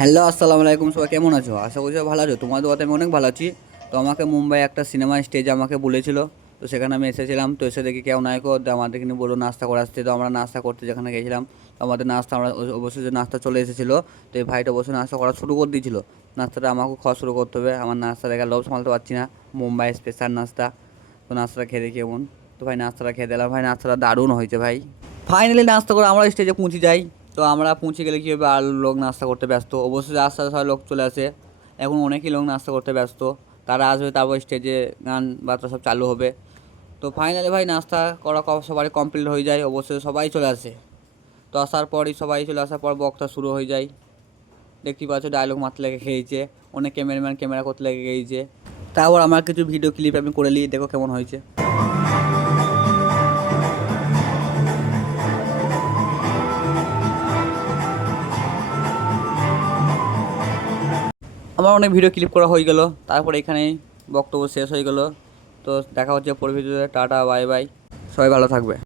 Hello, আসসালামু আলাইকুম। সবাই কেমন আছো? আশা করি সবাই ভালো আছো। তোমার দোয়াতে আমি অনেক ভালো আছি। তো আমাকে মুম্বাই একটা সিনেমা স্টেজে আমাকে বলেছিল। তো সেখানে আমি এসেছিলাম। তো এসে দেখি কেউ নায়ক আমাদেরকে নিয়ে বললো নাস্তা করে আসতে। তো আমরা নাস্তা করতে যেখানে গেছিলাম, তো আমাদের নাস্তা আমরা অবশ্যই যে নাস্তা চলে এসেছিলো। তো এই ভাইটা অবশ্যই নাস্তা করা শুরু করে দিয়েছিল। নাস্তাটা আমাকেও খাওয়া শুরু করতে হবে। আমার নাস্তা দেখা লোভ সামলাতে পারছি না। মুম্বাই স্পেশাল নাস্তা। তো নাস্তাটা খেয়ে দেখি কেমন। তো ভাই নাস্তাটা খেয়ে দিলাম। ভাই নাস্তাটা দারুণ হয়েছে ভাই। ফাইনালি নাস্তা করে আমরা স্টেজে পৌঁছে যাই। তো আমরা পৌঁছে গেলে কী হবে, আর লোক নাস্তা করতে ব্যস্ত। অবশ্যই আস্তে আস্তে সবাই লোক চলে আসে। এখন অনেকই লোক নাস্তা করতে ব্যস্ত। তারা আসবে, তারপর স্টেজে গান বাজনা সব চালু হবে। তো ফাইনালি ভাই নাস্তা করা সবারই কমপ্লিট হয়ে যায়। অবশ্যই সবাই চলে আসে। তো আসার পরই সবাই চলে আসার পর বক্সটা শুরু হয়ে যায়। দেখতে পাচ্ছ ডায়লগ মারতে লেগে খেয়েছে। অনেক ক্যামেরাম্যান ক্যামেরা করতে লেগে গিয়েছে। তারপর আমার কিছু ভিডিও ক্লিপ আমি করে নিই, দেখো কেমন হয়েছে। আমার অনেক ভিডিও ক্লিপ করা হয়ে গেল। তারপর এখানেই বক্তব্য শেষ হয়ে গেল। তো দেখা হচ্ছে পরের ভিডিওতে। Tata, bye bye. সবাই ভালো থাকবে।